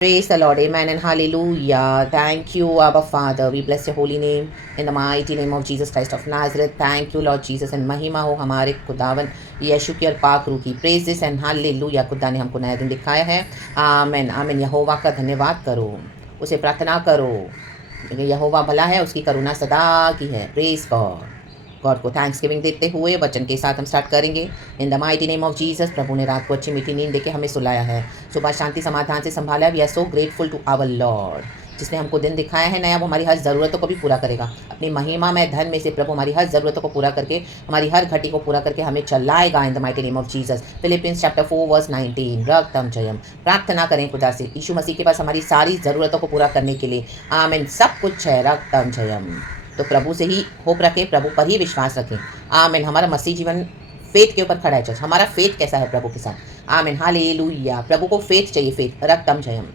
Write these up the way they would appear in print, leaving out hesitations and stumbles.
Praise the Lord, amen and hallelujah. Thank you, Abba Father. We bless your holy name in the mighty name of Jesus Christ of Nazareth. Thank you, Lord Jesus. And महिमा हो हमारे खुदावन यीशु की और पाक रूह की. Praise this and hallelujah. खुदा ने हमको नया दिन दिखाया है. आमेन आमेन. यहोवा का धन्यवाद करो, उसे प्रार्थना करो, क्योंकि यहोवा भला है, उसकी करुणा सदा की है. प्रेज गॉड को थैंक्स गिविंग देते हुए वचन के साथ हम स्टार्ट करेंगे. In the mighty name of Jesus. प्रभु ने रात को अच्छी मीठी नींद देके हमें सुलाया है, सुबह शांति समाधान से संभाला है. We are so grateful to our Lord, जिसने हमको दिन दिखाया है नया. वो हमारी हर ज़रूरतों को भी पूरा करेगा. अपनी महिमा में धन में से प्रभु हमारी हर ज़रूरतों को पूरा करके, हमारी हर घटी को पूरा करके हमें चलाएगा. In the mighty name of Jesus. Philippians chapter 4 verse 19. रक्तम जयम. प्रार्थना करें खुदा से. यीशु मसीह के पास हमारी सारी ज़रूरतों को पूरा करने के लिए आमीन सब कुछ है. रक्तम जयम. तो प्रभु से ही होप रखें, प्रभु पर ही विश्वास रखें. आमीन. हमारा मसीह जीवन फेथ के ऊपर खड़ा है. चर्च, हमारा फेथ कैसा है प्रभु के साथ. आमीन हालेलुया. प्रभु को फेथ चाहिए. फेथ रक्तम जयम.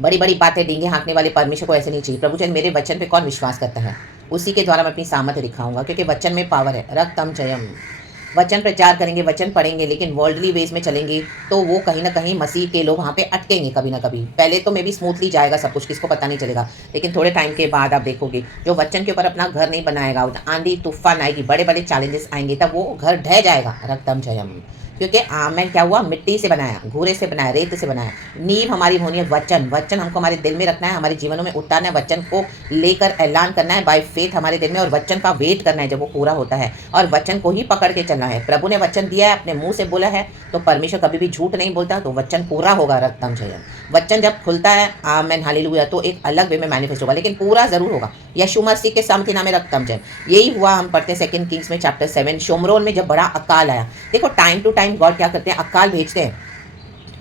बड़ी बड़ी बातें डींगे हाँकने वाले परमेश्वर को ऐसे नहीं चाहिए. प्रभु जन मेरे वचन पे कौन विश्वास करता है, उसी के द्वारा मैं अपनी सामर्थ्य दिखाऊंगा, क्योंकि वचन में पावर है. रक्तम जयम. वचन प्रचार करेंगे, वचन पढ़ेंगे, लेकिन वर्ल्डली वेज में चलेंगे तो वो कहीं ना कहीं मसीह के लोग वहाँ पे अटकेंगे कभी ना कभी. पहले तो मे भी स्मूथली जाएगा सब कुछ, किसको पता नहीं चलेगा, लेकिन थोड़े टाइम के बाद आप देखोगे जो वचन के ऊपर अपना घर नहीं बनाएगा, आंधी तूफान आएगी, बड़े बड़े चैलेंजेस आएंगे, तब वो घर ढह जाएगा. रक्तम जयम. क्योंकि आमेन क्या हुआ, मिट्टी से बनाया, घूरे से बनाया, रेत से बनाया. नींव हमारी होनी है वचन. वचन हमको हमारे दिल में रखना है, हमारे जीवनों में उतारना है, वचन को लेकर ऐलान करना है बाय फेथ हमारे दिल में, और वचन का वेट करना है जब वो पूरा होता है, और वचन को ही पकड़ के चलना है. प्रभु ने वचन दिया है, अपने मुंह से बोला है, तो परमेश्वर कभी भी झूठ नहीं बोलता, तो वचन पूरा होगा. रक्तम जयम. वचन जब खुलता है आमेन हालेलुया, तो एक अलग वे में मैनिफेस्ट होगा, लेकिन पूरा जरूर होगा. यीशु मसीह के सामर्थ्य नाम में रक्तम जयम. यही हुआ. हम पढ़ते हैं 2 किंग्स में चैप्टर 7. शोमरोन में जब बड़ा अकाल आया. देखो टाइम टू टाइम गॉड क्या करते हैं, अकाल भेजते हैं,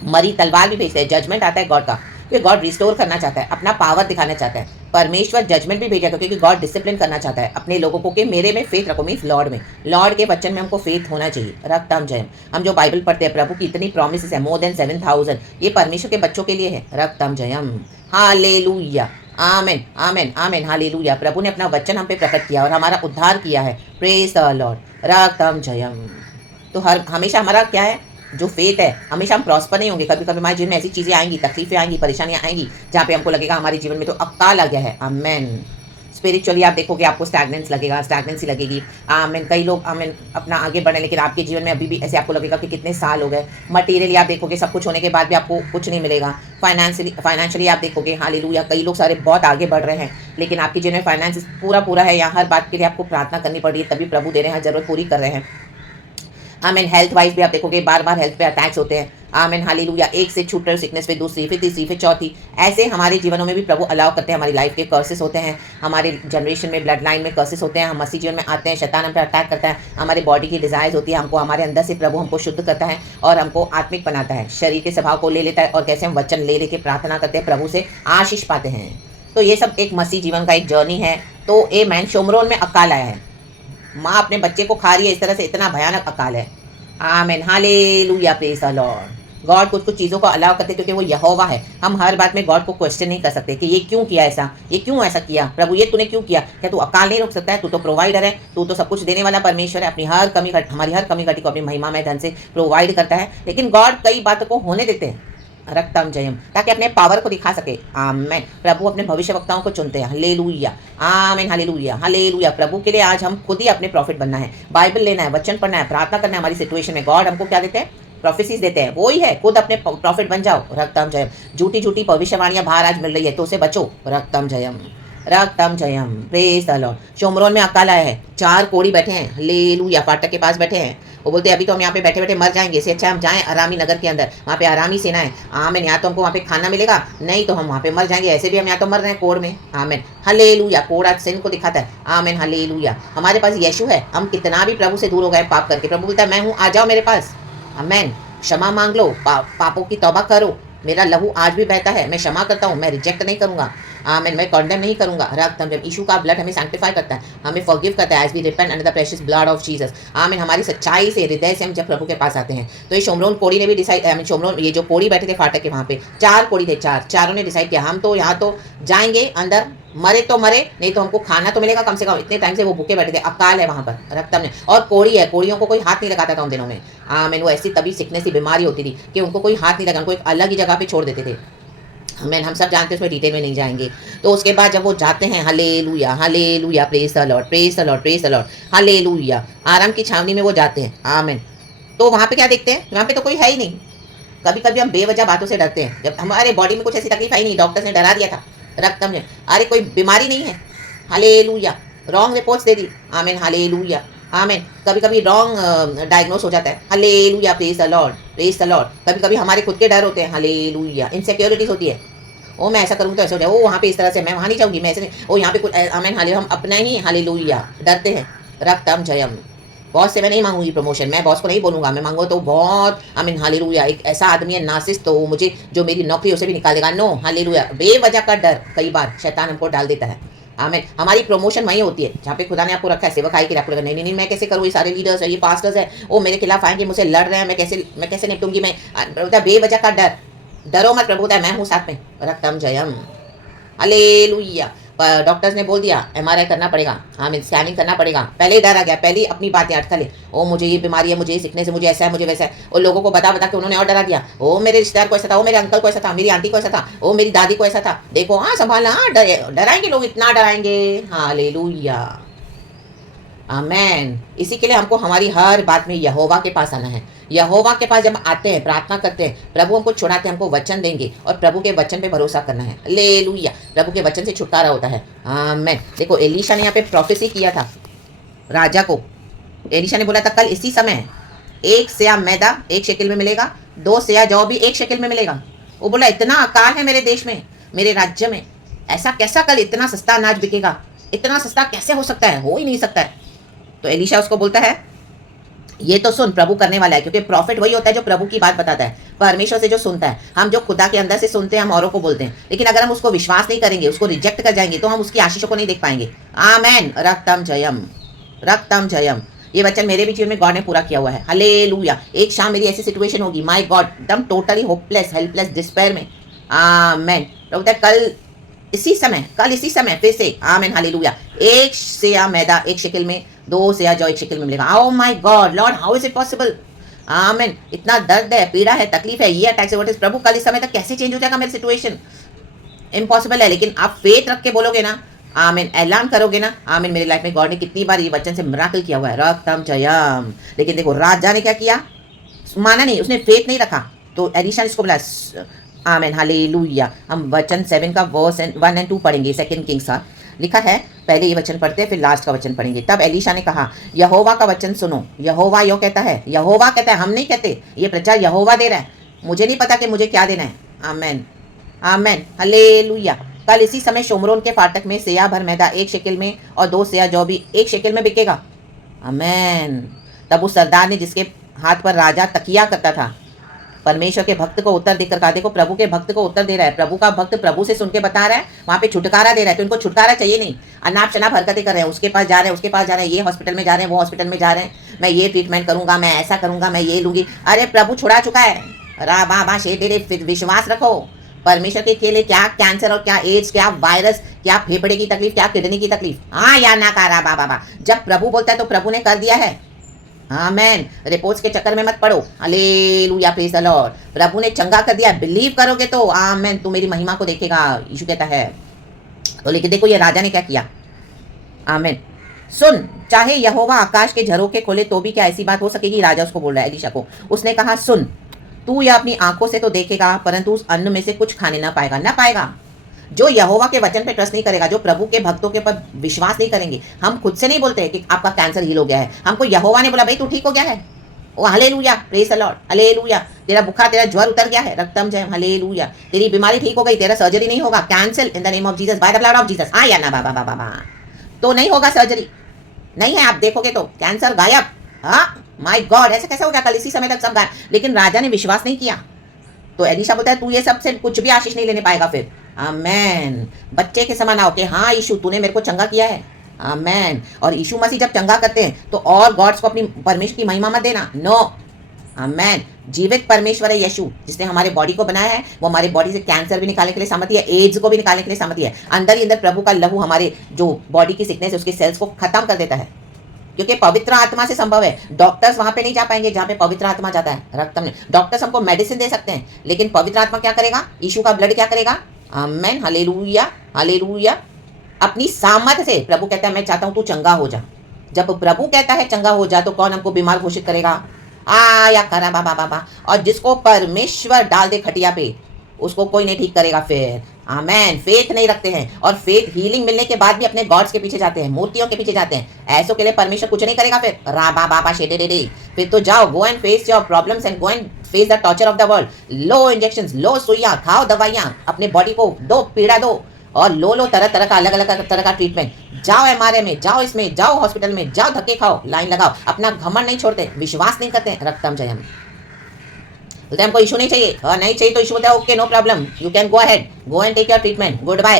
मरी तलवार भी भेजते हैं. जजमेंट आता है गॉड का, क्योंकि गॉड रिस्टोर करना चाहता है, अपना पावर दिखाना चाहता है. परमेश्वर जजमेंट भी भेजेगा, क्योंकि गॉड डिसिप्लिन करना चाहता है अपने लोगों को, कि मेरे में फेथ रखो. मीन्स लॉर्ड में, लॉर्ड के वचन में हमको फेथ होना चाहिए. रक्तम जयम. हम जो बाइबल पढ़ते हैं, प्रभु की इतनी प्रॉमिसेस है, मोर देन 7,000, ये परमेश्वर के बच्चों के लिए है. रक्तम जयम. हालेलुया. आमेन आमेन आमेन हालेलुया. प्रभु ने अपना वचन हम पे प्रकट किया और हमारा उद्धार किया है. Praise the Lord. रक्तम जयम. तो हमेशा हमारा क्या है, जो फेथ है, हमेशा हम प्रॉस्पर नहीं होंगे. कभी कभी हमारे जीवन में ऐसी चीज़ें आएंगी, तकलीफें आएंगी, परेशानियां आएंगी, जहाँ पे हमको लगेगा हमारे जीवन में तो अकाल आ गया है. आमेन. स्पिरिचुअली आप देखोगे आपको स्टैग्नेंस लगेगा, स्टैग्नेंसी लगेगी. आमेन. कई लोग आमेन अपना आगे बढ़े, लेकिन आपके जीवन में अभी भी ऐसे आपको लगेगा कि कितने साल हो गए. मटीरियली आप देखोगे सब कुछ होने के बाद भी आपको कुछ नहीं मिलेगा. फाइनेंशियली आप देखोगे हालेलुया, कई लोग सारे बहुत आगे बढ़ रहे हैं, लेकिन आपके जीवन में फाइनेंस पूरा है. यहाँ हर बात के लिए आपको प्रार्थना करनी पड़ रही है, तभी प्रभु दे रहे हैं, जरूरत पूरी कर रहे हैं. आमीन. हेल्थ वाइज भी आप देखोगे बार बार हेल्थ पे अटैक्स होते हैं. आमीन हालेलुया. एक से छूट रहे सिकनेस पे, दूसरी, फिर तीसरी, फिर चौथी. ऐसे हमारे जीवनों में भी प्रभु अलाउ करते हैं. हमारी लाइफ के कर्सेस होते हैं, हमारे जनरेशन में ब्लड लाइन में कर्सेस होते हैं. हम मसीह जीवन में आते हैं, शैतान हम पे अटैक करता है. हमारे बॉडी की डिजायर्स होती है, हमको हमारे अंदर से प्रभु हमको शुद्ध करता है और हमको आत्मिक बनाता है, शरीर के स्वभाव को ले लेता है, और कैसे हम वचन ले लेके प्रार्थना करते हैं, प्रभु से आशीष पाते हैं. तो ये सब एक मसीह जीवन का एक जर्नी है. तो ए मैन, शोमरोन में अकाल आया है, माँ अपने बच्चे को खा रही है, इस तरह से इतना भयानक अकाल है. Amen hallelujah. Praise the Lord. God कुछ कुछ चीज़ों को अलाउ करते, क्योंकि वो यहोवा है. हम हर बात में गॉड को क्वेश्चन नहीं कर सकते कि ये क्यों किया ऐसा, ये क्यों ऐसा किया, प्रभु ये तूने क्यों किया. क्या तू अकाल नहीं रोक सकता है? तू तो प्रोवाइडर है, तू तो सब कुछ देने वाला परमेश्वर है. अपनी हर कमी हमारी हर कमी घटी को अपनी महिमा में धन से प्रोवाइड करता है. लेकिन गॉड कई बातों को होने देते हैं. रक्तम जयम. ताकि अपने पावर को दिखा सके. आमेन. प्रभु अपने भविष्यवक्ताओं को चुनते हैं. हालेलुया. Amen hallelujah hallelujah. प्रभु के लिए आज हम खुद ही अपने प्रॉफिट बनना है, बाइबल लेना है, वचन पढ़ना है, प्रार्थना करना है. हमारी सिचुएशन में गॉड हमको क्या देते हैं, प्रोफेसीज देते हैं. वो ही है, खुद अपने प्रॉफिट बन जाओ. रक्तम जयम. झूठी झूठी भविष्यवाणियां बाहर आज मिल रही है, तो उसे बचो. रक्तम जयम. रक्तम जयम. Praise the Lord. शोमरोन में अकाल आया है, 4 कोढ़ी बैठे हैं. हालेलुया. फाटक के पास बैठे हैं. वो बोलते हैं अभी तो हम यहाँ पे बैठे बैठे मर जाएंगे, इससे अच्छा हम जाएं आरामी नगर के अंदर, वहाँ पे आरामी सेना है. आमेन. यहाँ तो हमको वहाँ पे खाना मिलेगा, नहीं तो हम वहाँ पे मर जाएंगे. ऐसे भी हम यहाँ तो मर रहे हैं कोड़ में. Amen hallelujah. कोड़ आज सिन को दिखाता है. Amen hallelujah. हमारे पास यीशु है, हम कितना भी प्रभु से दूर हो गए पाप करके, प्रभु बोलता है मैं हूँ, आ जाओ मेरे पास. आमेन. क्षमा मांग लो, पापों की तौबा करो. मेरा लहू आज भी बहता है, मैं क्षमा करता हूँ, मैं रिजेक्ट नहीं करूँगा. आमेन. मैं कंडेम नहीं करूँगा. रक्तम जब. यीशु का ब्लड हमें सैंक्टिफाई करता है, हमें फॉरगिव करता है, as we repent under the precious blood of Jesus. Amen. हमारी सच्चाई से, हृदय से हम जब प्रभु के पास आते हैं, तो ये शोमरोन कोड़ी ने भी डिसाइड, आमीन शोमरोन ये जो कोड़ी बैठे थे फाटक के वहाँ पे, 4 कोड़ी थे, चारों ने डिसाइड किया हम तो यहाँ तो जाएंगे अंदर, मरे तो मरे, नहीं तो हमको खाना तो मिलेगा कम से कम. इतने टाइम से वो भूखे बैठे थे, अकाल है वहाँ पर. रक्तम ने. और कोड़ी है, कोड़ियों को कोई हाथ नहीं लगाता था उन दिनों में. आमीन. वो ऐसी तभी सिकनेस की बीमारी होती थी कि उनको कोई हाथ नहीं लगा, उनको एक अलग ही जगह पे छोड़ देते थे. आमेन। हम सब जानते हैं, उसमें डिटेल में नहीं जाएंगे। तो उसके बाद जब वो जाते हैं, hallelujah hallelujah, praise the Lord praise the Lord praise the Lord, hallelujah, आराम की छावनी में वो जाते हैं। आमेन। तो वहाँ पे क्या देखते हैं? वहाँ पे तो कोई है ही नहीं। कभी कभी हम बेवजह बातों से डरते हैं, जब हमारे बॉडी में कुछ ऐसी तकलीफ आई नहीं, डॉक्टर्स ने डरा दिया था, रक्त में, अरे कोई बीमारी नहीं है, हालेलुया, रॉन्ग रिपोर्ट्स दे दी, आमेन हालेलुया, आमेन। कभी कभी रॉन्ग डायग्नोस हो जाता है, hallelujah, praise the Lord praise the Lord. कभी कभी हमारे खुद के डर होते हैं, हालेलुया, इनसिक्योरिटीज होती है, ओ मैं ऐसा करूँगी तो ऐसा हो जाए, ओ वहाँ पे इस तरह से, मैं वहाँ नहीं जाऊँगी, मैं ऐसे नहीं, ओ यहाँ पे कुछ, आमेन हाले, हम अपना ही हालेलुया डरते हैं। रक्तम जयम। बॉस से मैं नहीं मांगूंगी प्रमोशन, मैं बॉस को नहीं बोलूंगा, मैं मांगूंगा तो बहुत, आमीन हालेलुया, एक ऐसा आदमी है नासिस, तो वो मुझे जो मेरी नौकरी उसे भी निकाल देगा। No hallelujah. बेवजह का डर कई बार शैतान हमको डाल देता है। आमीन। हमारी प्रमोशन वहीं होती है जहाँ पे खुदा ने आपको रखा है, सेवकाई के लिए आपको रखा। नहीं नहीं नहीं, मैं कैसे करूँ, ये सारे लीडर्स है, ये पास्टर्स है, वो मेरे खिलाफ आएंगे, मुझसे लड़ रहे हैं, मैं कैसे निपटूंगी, मैं बेवजह का डर। डरो मत, प्रभु मैं हूँ साथ में। रक्तम जयम, हालेलुया। पर डॉक्टर्स ने बोल दिया एमआरआई करना पड़ेगा, हाँ स्कैनिंग करना पड़ेगा, पहले ही डर आ गया, पहले ही अपनी बातें अटका ले, ओ मुझे ये बीमारी है, मुझे ये सिकनेस है, मुझे ऐसा है, मुझे वैसा है, और लोगों को बता बता के उन्होंने और डरा दिया। ओ मेरे रिश्तेदार को ऐसा था, ओ मेरे अंकल को ऐसा था, मेरी आंटी को ऐसा था, ओ मेरी दादी को ऐसा था, देखो हाँ संभालना, हाँ डराएंगे लोग, इतना डराएंगे। हालेलुया, आमेन। इसी के लिए हमको हमारी हर बात में यहोवा के पास आना है। यहोवा के पास जब आते हैं, प्रार्थना करते हैं, प्रभु हमको छुड़ाते हैं, हमको वचन देंगे, और प्रभु के वचन पे भरोसा करना है। हालेलुया। प्रभु के वचन से छुटकारा होता है। आमेन। देखो एलीशा ने यहाँ पे प्रोफेसी किया था राजा को। एलीशा ने बोला था कल इसी समय 1 सेया मैदा 1 शेकेल में मिलेगा, 2 सेया जौ भी 1 शेकेल में मिलेगा। वो बोला इतना अकाल है मेरे देश में, मेरे राज्य में, ऐसा कैसा कल इतना सस्ता अनाज बिकेगा, इतना सस्ता कैसे हो सकता है, हो ही नहीं सकता है। तो एलीशा उसको बोलता है ये तो सुन, प्रभु करने वाला है, क्योंकि प्रॉफिट वही होता है जो प्रभु की बात बताता है, परमेश्वर से जो सुनता है। हम जो खुदा के अंदर से सुनते हैं हम औरों को बोलते हैं, लेकिन अगर हम उसको विश्वास नहीं करेंगे, उसको रिजेक्ट कर जाएंगे, तो हम उसकी आशीषों को नहीं देख पाएंगे। आमेन। रक्तम जयम, रक्तम जयम। ये वचन मेरे भी जीवन में गॉड ने पूरा किया हुआ है। हालेलुया। एक शाम मेरी ऐसी सिचुएशन होगी, माय गॉड, एकदम टोटली होपलेस, हेल्पलेस, डिस्पेयर में। आमेन। प्रभु कल इसी समय फिर से, आमेन हालेलुया, 1 सेया मैदा 1 शेकेल में, 2 सेया जौ 1 शेकेल में मिलेगा। Oh my God Lord, how is it possible. Amen. इतना दर्द है, पीड़ा है, तकलीफ है, ये अटैक से व्हाट इज, प्रभु कल इस समय तक कैसे चेंज हो जाएगा मेरी सिचुएशन, इम्पॉसिबल है। लेकिन आप फेथ रख के बोलोगे ना, आमीन, ऐलान करोगे ना, आमीन, मेरी लाइफ में गॉड ने कितनी बार ये वचन से मिराकल किया हुआ है। रक्तम जयम। लेकिन देखो राजा ने क्या किया, माना नहीं, उसने फेथ नहीं रखा। तो एलीशा ने इसको बोला, आमीन हालेलुया। हम वचन 7 का वर्स 1 और 2 पढ़ेंगे, 2 किंग्स का लिखा है। पहले ये वचन पढ़ते हैं, फिर लास्ट का वचन पढ़ेंगे। तब एलीशा ने कहा यहोवा का वचन सुनो। यहोवा यो कहता है, यहोवा कहता है, हम नहीं कहते, ये प्रचार यहोवा दे रहा है, मुझे नहीं पता कि मुझे क्या देना है। आमीन, आमीन, हालेलुया। कल इसी समय शोमरोन के फाटक में सेया भर मैदा 1 शेकेल में और 2 सेया जौ भी 1 शेकेल में बिकेगा। आमीन। तब उस सरदार ने, जिसके हाथ पर राजा तकिया करता था, परमेश्वर के भक्त को उत्तर देकर कहा, देखो प्रभु के भक्त को उत्तर दे रहा है, प्रभु का भक्त प्रभु से सुन के बता रहा है, वहाँ पे छुटकारा दे रहा है। तो इनको छुटकारा चाहिए नहीं, अनाप शनाप हरकतें कर रहे हैं, उसके पास जा रहे हैं, उसके पास जा रहे हैं, ये हॉस्पिटल में जा रहे हैं, वो हॉस्पिटल में जा रहे हैं, मैं ये ट्रीटमेंट करूंगा, मैं ऐसा करूंगा, मैं ये लूंगी। अरे प्रभु छुड़ा चुका है। रा बा बा शेर, विश्वास रखो परमेश्वर के खेले, क्या कैंसर और क्या एड्स, क्या वायरस, क्या फेफड़े की तकलीफ, क्या किडनी की तकलीफ, हाँ या ना कहा बाबा। जब प्रभु बोलता है तो प्रभु ने कर दिया है। आमेन। रिपोर्ट्स के चक्कर में मत पड़ो। Hallelujah, praise the Lord. प्रभु ने चंगा कर दिया, बिलीव करोगे तो आमेन, तू मेरी महिमा को देखेगा, यीशु कहता है। तो लेकिन देखो ये राजा ने क्या किया। आमेन। सुन, चाहे यहोवा आकाश के झरोखे खोले तो भी क्या ऐसी बात हो सकेगी। राजा उसको बोल रहा है एलीशा को। उसने कहा सुन, तू यह अपनी आंखों से तो देखेगा, परंतु उस अन्न में से कुछ खाने ना पाएगा। जो यहोवा के वचन पे ट्रस्ट नहीं करेगा, जो प्रभु के भक्तों के ऊपर विश्वास नहीं करेंगे। हम खुद से नहीं बोलते कि आपका कैंसर हील हो गया है, हमको यहोवा ने बोला भाई तू ठीक हो गया है। Oh hallelujah, praise the Lord, hallelujah. तेरा बुखार, तेरा ज्वर उतर गया है, रक्तम जय, हालेलुया। तेरी बीमारी ठीक हो गई, तेरा सर्जरी नहीं होगा, cancel in the name of Jesus, by the blood of Jesus. हाँ या ना बाबा, तो नहीं होगा सर्जरी, नहीं है। आप देखोगे तो कैंसर गायब। हाँ माय गॉड, ऐसे कैसे हो गया, कल इसी समय तक सब गायब। लेकिन राजा ने विश्वास नहीं किया। तो एलीशा बोलता है तू ये सब से कुछ भी आशीष नहीं लेने पाएगा फिर। आमेन। बच्चे के समान आओ कि हाँ यीशु तूने मेरे को चंगा किया है। आमेन। और यीशु मसीह जब चंगा करते हैं तो और गॉड्स को अपनी परमेश्वर की महिमा मत देना, नो। आमेन। जीवित परमेश्वर है यीशु, जिसने हमारे बॉडी को बनाया है। वो हमारे बॉडी से कैंसर भी निकालने के लिए सामर्थ्य है, एड्स को भी निकालने के लिए सामर्थ्य है। अंदर ही अंदर प्रभु का लहू हमारे जो बॉडी की सिकनेस है उसके सेल्स को खत्म कर देता है। क्योंकि पवित्र आत्मा से संभव है। डॉक्टर्स वहां पे नहीं जा पाएंगे जहां पे पवित्र आत्मा जाता है। रक्त में डॉक्टर्स हमको मेडिसिन दे सकते हैं, लेकिन पवित्र आत्मा क्या करेगा? यीशु का ब्लड क्या करेगा? आमेन, हालेलुया, हालेलुया। अपनी सामर्थ से प्रभु कहता है मैं चाहता हूं तू चंगा हो जा। जब प्रभु कहता है चंगा हो जा तो कौन हमको बीमार घोषित करेगा? या करा बाबा बाबा। और जिसको परमेश्वर डाल दे खटिया पे उसको कोई नहीं ठीक करेगा फिर। आमेन। फेथ नहीं रखते हैं और फेथ हीलिंग मिलने के बाद भी अपने गॉड्स के पीछे जाते हैं, मूर्तियों के पीछे जाते हैं। ऐसों के लिए परमेश्वर कुछ नहीं करेगा फिर। रा बाबा शेडे डे। फिर तो जाओ, go and face your problems and go and face the torture of the world. लो इंजेक्शंस, लो सुइयां, खाओ दवाइयां, अपने बॉडी को दो पीड़ा दो और लो तरह तरह का अलग अलग तरह का ट्रीटमेंट। जाओ एमआरआई में, जाओ इसमें, जाओ हॉस्पिटल में, जाओ धक्के खाओ, लाइन लगाओ। अपना घमंड नहीं छोड़ते, विश्वास नहीं करते। रक्तम जयम। बोलते हमको इशू नहीं चाहिए, नहीं चाहिए तो इशू बोलता है okay no problem, you can go ahead, go and take your treatment, goodbye.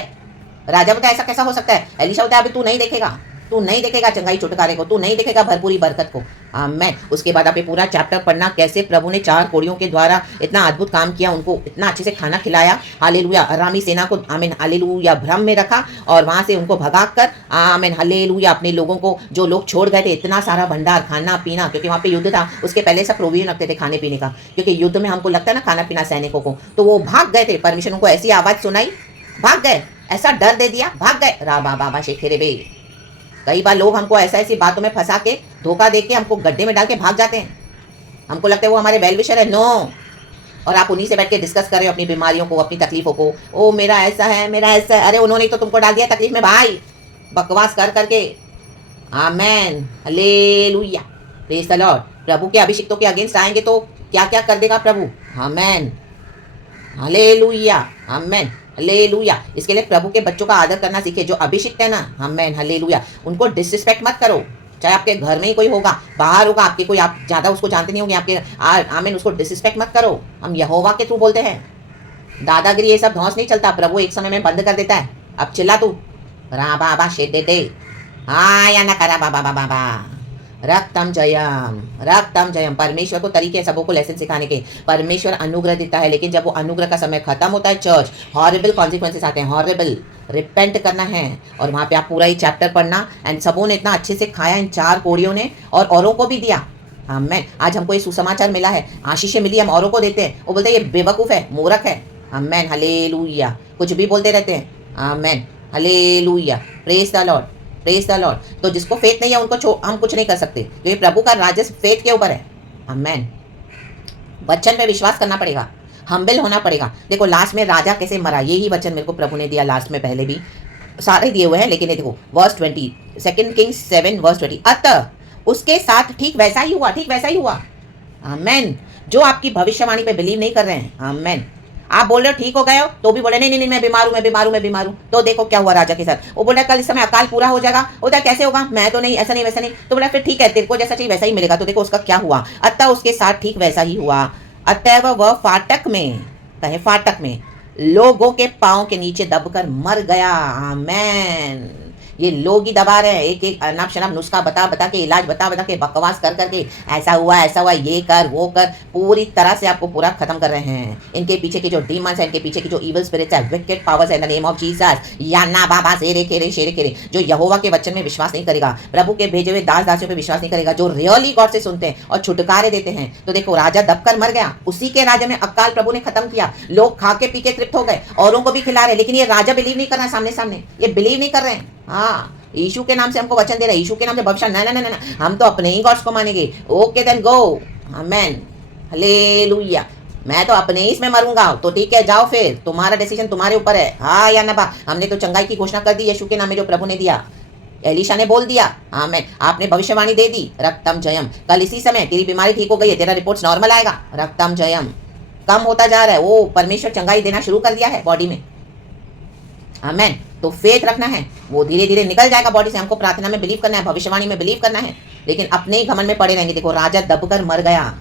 राजा बोलता है ऐसा कैसा हो सकता है? एलिशा बोलता है अभी तू नहीं देखेगा, तू नहीं देखेगा चंगाई छुटकारे को, तू नहीं देखेगा भरपूरी बरकत को। आमेन। उसके बाद आप ये पूरा चैप्टर पढ़ना, कैसे प्रभु ने 4 कोड़ियों के द्वारा इतना अद्भुत काम किया, उनको इतना अच्छे से खाना खिलाया। हालेलुया। अरामी सेना को आमीन हालेलुया भ्रम में रखा और वहां से उनको भगाकर आमीन हालेलुया अपने लोगों को, जो लोग छोड़ गए थे इतना सारा भंडार खाना पीना, क्योंकि वहां पे युद्ध था, उसके पहले सब प्रोविजन रखते थे खाने पीने का, क्योंकि युद्ध में हमको लगता है ना खाना पीना सैनिकों को, तो वो भाग गए थे। परमेश्वर उनको ऐसी आवाज सुनाई, भाग गए, ऐसा डर दे दिया, भाग गए। रा बाबा शेखेरे बे। कई बार लोग हमको ऐसी बातों में फंसा के, धोखा दे के हमको गड्ढे में डाल के भाग जाते हैं। हमको लगता है वो हमारे वेल विशर है। नो। और आप उन्हीं से बैठ के डिस्कस कर रहे हो अपनी बीमारियों को, अपनी तकलीफों को। ओ मेरा ऐसा है, मेरा ऐसा है। अरे उन्होंने तो तुमको डाल दिया तकलीफ में भाई, बकवास कर करके। आमेन, हालेलुया, प्रेज द लॉर्ड। प्रभु के अभिषिक्तों के अगेंस्ट आएंगे तो क्या क्या कर देगा प्रभु। आमेन, हालेलुया, आमेन, हालेलुया। इसके लिए प्रभु के बच्चों का आदर करना सीखे, जो अभिषिक्त है ना। आमेन, हालेलुया। उनको डिसरिस्पेक्ट मत करो, चाहे आपके घर में ही कोई होगा, बाहर होगा, आपके कोई, आप ज़्यादा उसको जानते नहीं होंगे आपके। आमीन। उसको डिसरिस्पेक्ट मत करो। हम यहोवा के थ्रू बोलते हैं, दादागिरी ये सब धौंस नहीं चलता। प्रभु एक समय में बंद कर देता है। अब चिल्ला तू, रा बाबा शेदे दे, या ना करा बाबा बाबा। रक्तम जयम, रक्तम जयम। परमेश्वर को तरीके सबों को लेसन सिखाने के। परमेश्वर अनुग्रह देता है, लेकिन जब वो अनुग्रह का समय खत्म होता है, चर्च हॉरिबल कॉन्सिक्वेंसेस आते हैं, हॉरिबल। रिपेंट करना है और वहाँ पे आप पूरा ही चैप्टर पढ़ना। एंड सबों ने इतना अच्छे से खाया, इन 4 कोड़ियों ने, और औरों को भी दिया। आमेन। आज हमको ये सुसमाचार मिला है, आशीषें मिली, हम औरों को देते हैं। वो बोलते हैं ये बेवकूफ़ है, मूर्ख है। Amen, hallelujah. कुछ भी बोलते रहते हैं। Amen, hallelujah, praise the Lord, praise the Lord. तो जिसको फेथ नहीं है उनको हम कुछ नहीं कर सकते, तो ये प्रभु का राज्य फेथ के ऊपर है। आमेन। वचन पे विश्वास करना पड़ेगा, हम्बल होना पड़ेगा। देखो लास्ट में राजा कैसे मरा, यही वचन मेरे को प्रभु ने दिया लास्ट में, पहले भी सारे दिए हुए हैं, लेकिन ये देखो वर्स 20, 2 किंग्स 7 वर्स 20। अतः उसके साथ ठीक वैसा ही हुआ, ठीक वैसा ही हुआ। आमेन। जो आपकी भविष्यवाणी पे बिलीव नहीं कर रहे हैं, आमेन, आप बोल रहे हो ठीक हो गए हो, तो भी बोले नहीं नहीं मैं बीमार हूं, मैं बीमार हूं, मैं बीमार हूं। तो देखो क्या हुआ राजा के साथ। वो बोला कल इस समय अकाल पूरा हो जाएगा। बोलता कैसे होगा, मैं तो नहीं, ऐसा नहीं वैसा नहीं। तो बोला फिर ठीक है, तेरे को जैसा चाहिए वैसा ही मिलेगा। तो देखो उसका क्या हुआ। अतः उसके साथ ठीक वैसा ही हुआ। अतः वह फाटक में, कहे फाटक में, लोगों के पांव के नीचे दबकर मर गया। आमेन। ये लोग ही दबा रहे हैं, एक एक अनाप शनाप नुस्खा बता बता के, इलाज बता बता के, बकवास कर करके, ऐसा हुआ, ये कर वो कर, पूरी तरह से आपको पूरा खत्म कर रहे हैं। इनके पीछे के जो डीमंस है, इनके पीछे की जो इविल स्पिरिट्स है, विकेड पावर्स है, इन द नेम ऑफ जीसस, या ना बाबा शेरे खेरे, जो यहोवा के वचन में विश्वास नहीं करेगा, प्रभु के भेजे हुए दास दासियों पे विश्वास नहीं करेगा, जो रियली गॉड से सुनते हैं और छुटकारे देते हैं। तो देखो राजा दबकर मर गया, उसी के राज्य में अकाल प्रभु ने खत्म किया। लोग खा के पी के तृप्त हो गए, औरों को भी खिला रहे, लेकिन ये राजा बिलीव नहीं कर रहा है। सामने सामने ये बिलीव नहीं कर रहे हैं। हाँ, यीशु के नाम से हमको वचन दे रहा है, यीशु के नाम से भविष्य, ना ना ना ना, हम तो अपने ही गॉड्स को मानेंगे। ओके देन गो, आमेन, हालेलुया। मैं तो अपने ही इसमें मरूंगा, तो ठीक है जाओ, फिर तुम्हारा डिसीजन तुम्हारे ऊपर है। हाँ या ना बा। हमने तो चंगाई की घोषणा कर दी यीशु के नाम में, जो प्रभु ने दिया। एलिशा ने बोल दिया, आमेन। आपने भविष्यवाणी दे दी, रक्तम जयम। कल इसी समय तेरी बीमारी ठीक हो गई है, तेरा रिपोर्ट्स नॉर्मल आएगा, रक्तम जयम। कम होता जा रहा है, वो परमेश्वर चंगाई देना शुरू कर दिया है बॉडी में। आमेन। तो फेथ रखना है, वो धीरे धीरे निकल जाएगा बॉडी से। हमको प्रार्थना में बिलीव करना है, भविष्यवाणी में बिलीव करना है, लेकिन अपने ही घमंड में पड़े रहेंगे। देखो राजा दबकर मर गया।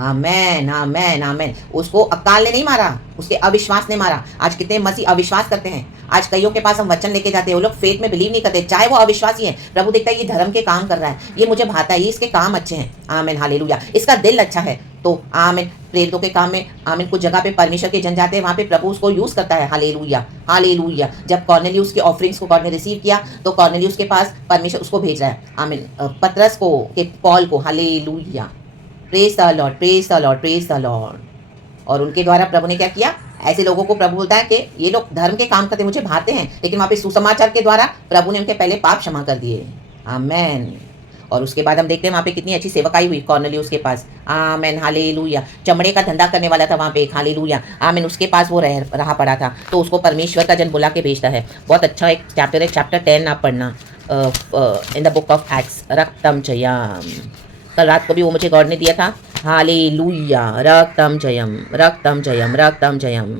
आमेन, आमेन, आमेन। उसको अकाल ने नहीं मारा, उसके अविश्वास ने मारा। आज कितने मसीह अविश्वास करते हैं। आज कईयों के पास हम वचन लेके जाते हैं, वो लोग फेथ में बिलीव नहीं करते, चाहे वो अविश्वासी है। प्रभु देखता है ये धर्म के काम कर रहा है, ये मुझे भाता है, ये इसके काम अच्छे हैं। Amen, hallelujah. इसका दिल अच्छा है, तो आमीन, प्रेरितों के काम में आमीन, कुछ जगह पे परमेश्वर के जन जाते हैं, वहाँ पे प्रभु उसको यूज़ करता है। Hallelujah, hallelujah. जब कॉर्नेलियुस की ऑफरिंग्स को गॉड ने रिसीव किया तो कॉर्नेलियुस के पास परमेश्वर उसको भेज रहा है, आमीन, पतरस को, के पॉल को। Hallelujah, praise the Lord, praise the Lord, praise the Lord. और उनके द्वारा प्रभु ने क्या किया? ऐसे लोगों को प्रभु बोलता है कि ये लोग धर्म के काम करते मुझे भाते हैं, लेकिन वहाँ पे सुसमाचार के द्वारा प्रभु ने उनके पहले पाप क्षमा कर दिए। आमेन। और उसके बाद हम देखते हैं वहाँ पे कितनी अच्छी सेवकाई हुई कॉर्नेलियुस के पास। आमेन, हालेलुया। चमड़े का धंधा करने वाला था वहाँ पे, हालेलुया, आमेन, उसके पास वो रहा पड़ा था, तो उसको परमेश्वर का जन बुला के भेजता है। बहुत अच्छा एक चैप्टर है, चैप्टर 10 आप पढ़ना in the book of Acts. रक्तम जयम, कल रात को भी वो मुझे गॉड ने दिया था। हालेलुया, रक्तम जयम, रक्तम जयम, रक्तम जयम।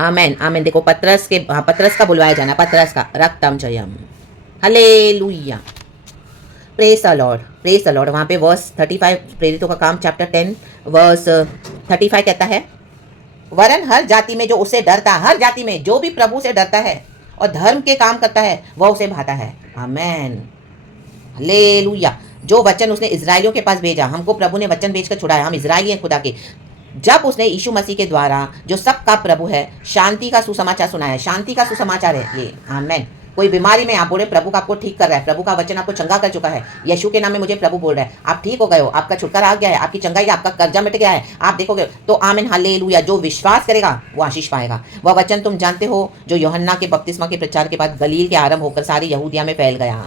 Amen, amen. देखो पतरस के, पतरस का बुलवाया जाना, पतरस का रक्तम जयम। Hallelujah, praise the Lord, praise the Lord. वहाँ पे वर्स 35, प्रेरितों का काम चैप्टर 10 वर्स 35 कहता है, वरन हर जाति में जो उससे डरता, हर जाति में जो भी प्रभु से डरता है और धर्म के काम करता है वह उसे भाता है। Amen, hallelujah. जो वचन उसने इजराइलियों के पास भेजा, हमको प्रभु ने वचन भेजकर छुड़ाया, हम इजराइली हैं खुदा के। जब उसने यीशु मसीह के द्वारा जो सबका प्रभु है, शांति का सुसमाचार सुनाया, शांति का सुसमाचार है ये। आमेन। कोई बीमारी में आप बोले प्रभु का आपको ठीक कर रहा है, प्रभु का वचन आपको चंगा कर चुका है, यीशु के नाम में मुझे प्रभु बोल रहा है, आप ठीक हो गए हो, आपका छुटकारा आ गया है, आपकी चंगाई, आपका कर्जा मिट गया है, आप देखोगे तो आमीन, हालेलुया। जो विश्वास करेगा वो आशीष पाएगा। वह वचन तुम जानते हो जो यूहन्ना के बपतिस्मा के प्रचार के बाद गलील के आरंभ होकर सारी यहूदिया में फैल गया।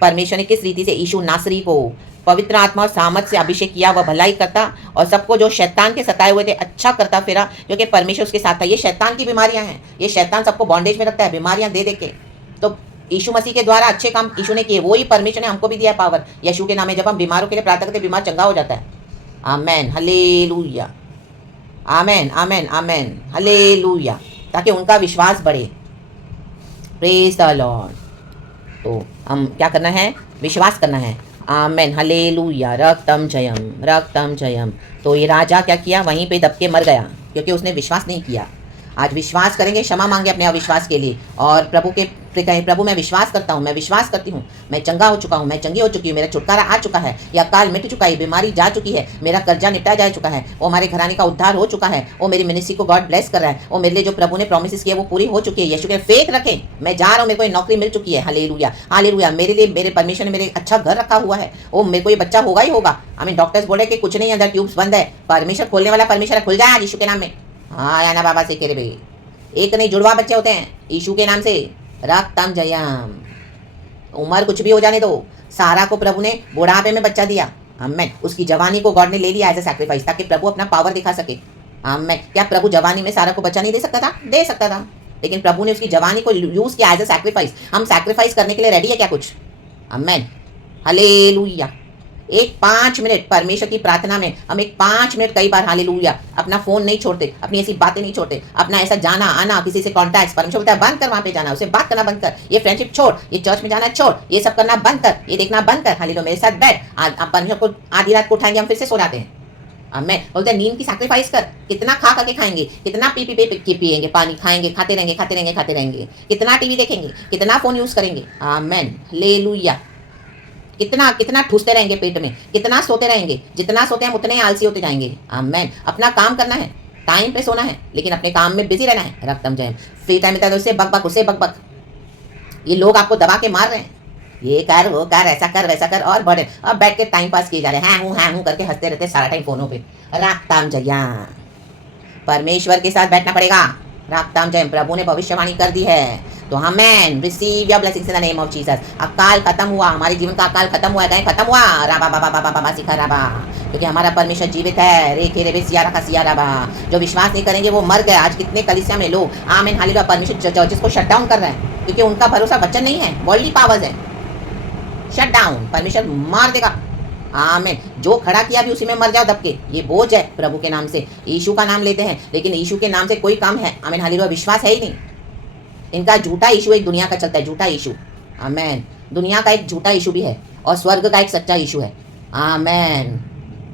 परमेश्वर ने किस रीति से यीशु नासरी को पवित्र आत्मा और सामर्थ से अभिषेक किया, वह भलाई करता और सबको जो शैतान के सताए हुए थे अच्छा करता फिरा, क्योंकि परमेश्वर उसके साथ था। ये शैतान की बीमारियां हैं, ये शैतान सबको बॉन्डेज में रखता है बीमारियां दे दे के। तो यीशु मसीह के द्वारा अच्छे काम यीशु ने किए, वही परमेश्वर ने हमको भी दिया पावर यीशु के नाम में। जब हम बीमारों के लिए प्रार्थना करते, बीमार चंगा हो जाता है। आमेन, हालेलुया, आमेन, आमेन, आमेन, हालेलुया, ताकि उनका विश्वास बढ़े। Praise the Lord. तो हम क्या करना है? विश्वास करना है। आमेन, हालेलुया, रक्तम जयम, रक्तम जयम। तो ये राजा क्या किया? वहीं पे दबके मर गया, क्योंकि उसने विश्वास नहीं किया। आज विश्वास करेंगे, क्षमा मांगे अपने अविश्वास के लिए, और प्रभु के कहें, प्रभु मैं विश्वास करता हूँ, मैं विश्वास करती हूँ, मैं चंगा हो चुका हूँ, मैं चंगी हो चुकी हूँ, मेरा छुटकारा आ चुका है, या काल मिट चुका है, बीमारी जा चुकी है, मेरा कर्जा निपटा जा चुका है, वो हमारे घराने का उद्धार हो चुका है, वो मेरी मिनिस्ट्री को गॉड ब्लेस कर रहा है, वो मेरे लिए जो प्रभु ने प्रॉमिसेस किए वो पूरी हो चुकी है। यीशु के फेथ रखें, मैं जा रहा हूँ, मेरे को नौकरी मिल चुकी है। Hallelujah, hallelujah. मेरे लिए मेरे परमेश्वर ने मेरे अच्छा घर रखा हुआ है, वो मेरे को ये बच्चा होगा ही होगा। आई डॉक्टर्स बोले कि कुछ नहीं, अंदर ट्यूब्स बंद है, परमेश्वर खोलने वाला परमेश्वर खुल जाए आज यीशु के नाम में। हाँ या ना बाबा से कह रहे, एक नहीं जुड़वा बच्चे होते हैं यीशु के नाम से। रक्तम जयम। उम्र कुछ भी हो जाने दो, सारा को प्रभु ने बुढ़ापे में बच्चा दिया। आमेन। उसकी जवानी को गॉड ने ले लिया एज ए सैक्रिफाइस, ताकि प्रभु अपना पावर दिखा सके। आमेन। क्या प्रभु जवानी में सारा को बच्चा नहीं दे सकता था? दे सकता था, लेकिन प्रभु ने उसकी जवानी को यूज किया एज ए सैक्रिफाइस। हम सैक्रिफाइस करने के लिए रेडी है क्या कुछ? आमेन, हालेलुया। एक 5 मिनट परमेश्वर की प्रार्थना में हम एक 5 मिनट कई बार, हालेलुया, अपना फोन नहीं छोड़ते, अपनी ऐसी बातें नहीं छोड़ते, अपना ऐसा जाना आना, किसी से कॉन्टैक्ट, परमेश्वर बोलता है बंद कर, वहां पे जाना, उसे बात करना बंद कर, ये फ्रेंडशिप छोड़, ये चर्च में जाना छोड़, ये सब करना बंद कर, ये देखना बंद कर। हालेलुया, मेरे साथ बैठ। आज परमेश्वर को आधी रात को उठाएंगे, हम फिर से सो जाते हैं। मैं बोलते हैं नींद की सैक्रिफाइस कर। कितना खा करके खाएंगे, कितना पी पिएंगे, पानी खाएंगे, खाते रहेंगे, खाते रहेंगे, खाते रहेंगे, कितना टीवी देखेंगे, कितना फोन यूज करेंगे। आमेन, हालेलुया। कितना कितना ठूसते रहेंगे पेट में, कितना सोते रहेंगे, जितना सोते हैं उतने आलसी होते जाएंगे। आमेन। अपना काम करना है, टाइम पे सोना है, लेकिन अपने काम में बिजी रहना है। रक्तम जयम। फ्री टाइम मिलता है तो उससे बक बक, उससे बक बक। ये लोग आपको दबा के मार रहे हैं, ये कर वो कर, ऐसा कर वैसा कर, और बड़े अब बैठ के टाइम पास किए जा रहे हैं, हाँ हूँ करके हंसते रहते सारा टाइम फोनों पे। रक्तम जयम। परमेश्वर के साथ बैठना पड़ेगा। रक्तम जयम। प्रभु ने भविष्यवाणी कर दी है, तो हमें receive your blessings in the name of Jesus. अकाल खत्म हुआ, हमारे जीवन का अकाल खत्म हुआ है, खत्म हुआ। राबा बाबा बाबा बाबा सिखा राबा, क्योंकि हमारा परमेश्वर जीवित है। रेखे रेबे सिया रखा सिया राबा। जो विश्वास नहीं करेंगे वो मर गए। आज कितने कलीसिया में लोग, आमीन, हालेलुया, परमेश्वर चर्चेस को शट डाउन कर रहे हैं, क्योंकि उनका भरोसा वचन नहीं है, वर्ल्डली पावर्स है। शट डाउन, परमेश्वर मार देगा। आमीन। जो खड़ा किया भी उसी में मर जाओ दबके। ये बोझ है प्रभु के नाम से। यीशु का नाम लेते हैं, लेकिन यीशु के नाम से कोई काम है, आमीन, हालेलुया, विश्वास है ही नहीं। इनका झूठा यीशु एक दुनिया का चलता है, झूठा यीशु। आमेन। दुनिया का एक झूठा यीशु भी है, और स्वर्ग का एक सच्चा यीशु है। आमेन।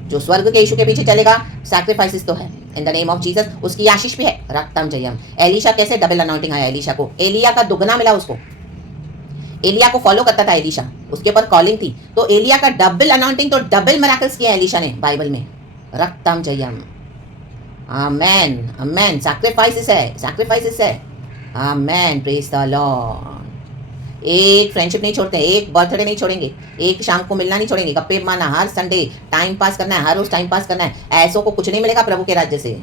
जो स्वर्ग के यीशु के पीछे चलेगा, सैक्रिफाइसेस तो है इन द नेम ऑफ जीसस, उसकी आशीष भी है। रक्तम जयम। एलीशा कैसे डबल अनाउंटिंग आया एलीशा को, एलिया का दुगना मिला उसको। एलिया को फॉलो करता था एलिशा, उसके ऊपर कॉलिंग थी, तो एलिया का डबल अनॉइंटिंग, तो डबल मिरेकल्स किया एलिशा ने बाइबल में। रक्तम जयम। आमेन आमेन। सैक्रिफाइसेस है। आमेन, प्रेज द लॉर्ड। एक फ्रेंडशिप नहीं छोड़ते, एक बर्थडे नहीं छोड़ेंगे, एक शाम को मिलना नहीं छोड़ेंगे, गप्पे मारना, हर संडे टाइम पास करना है, हर रोज टाइम पास करना है। ऐसों को कुछ नहीं मिलेगा प्रभु के राज्य से।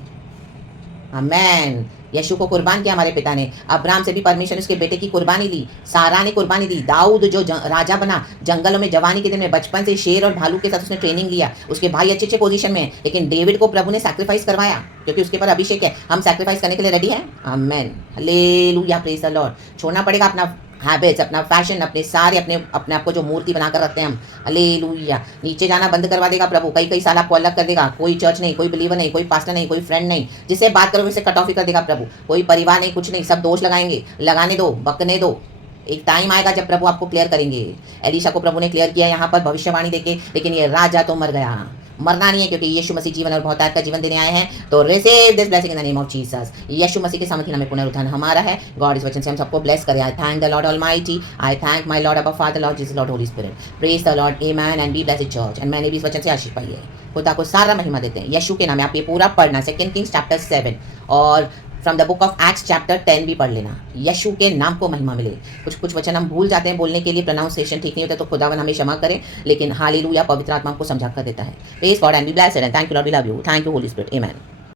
आमेन। यीशु को कुर्बान किया हमारे पिता ने, अब्राहम से भी परमेश्वर ने उसके बेटे की कुर्बानी ली, सारा ने कुर्बानी दी, दाऊद जो राजा बना, जंगलों में जवानी के दिन में बचपन से शेर और भालू के साथ उसने ट्रेनिंग लिया, उसके भाई अच्छे अच्छे पोजीशन में है, लेकिन डेविड को प्रभु ने सैक्रिफाइस करवाया क्योंकि उसके पर अभिषेक है। हम सैक्रिफाइस करने के लिए रेडी हैं। Amen, hallelujah, praise the Lord. छोड़ना पड़ेगा अपना हैबिट्स, अपना फैशन, अपने सारे अपने आप को जो मूर्ति बनाकर रखते हैं हम। हालेलुया। नीचे जाना बंद करवा देगा प्रभु, कई साल आपको अलग कर देगा। कोई चर्च नहीं, कोई बिलीवर नहीं, कोई पास्टर नहीं, कोई फ्रेंड नहीं, जिससे बात करोगे उसे कट ऑफ ही कर देगा प्रभु। कोई परिवार नहीं, कुछ नहीं, सब दोष लगाएंगे, लगाने दो, बकने दो। एक टाइम आएगा जब प्रभु आपको क्लियर करेंगे। एलिशा को प्रभु ने क्लियर किया यहाँ पर भविष्यवाणी देके, लेकिन ये राजा तो मर गया। मरना नहीं है क्योंकि यीशु मसीह जीवन और बहुतायत का जीवन देने आए हैं। तो receive this blessing in the name of Jesus. यीशु मसीह के सामर्थ्य में पुनरुत्थान हमारा है। गॉड इस वचन से हम सबको ब्लेस करें। I thank the Lord almighty, I thank my Lord Abba father, Lord Jesus, Lord Holy Spirit. Praise the Lord, amen and be blessed church. And मैंने भी इस वचन से आशीष पाई है। खुदा को सारा महिमा देते हैं यीशु के नाम में। आप ये पूरा पढ़ना, 2 किंग्स चैप्टर 7 और from the book of acts chapter 10 भी पढ़ लेना। यीशु के नाम को महिमा मिले। कुछ वचन हम भूल जाते हैं बोलने के लिए, प्रोनाउंसिएशन ठीक नहीं होता, तो खुदावन हमें क्षमा करे, लेकिन हालेलुया पवित्र आत्मा हमको समझा कर देता है। Praise God and be blessed and thank you Lord, we love you, thank you Holy Spirit, amen.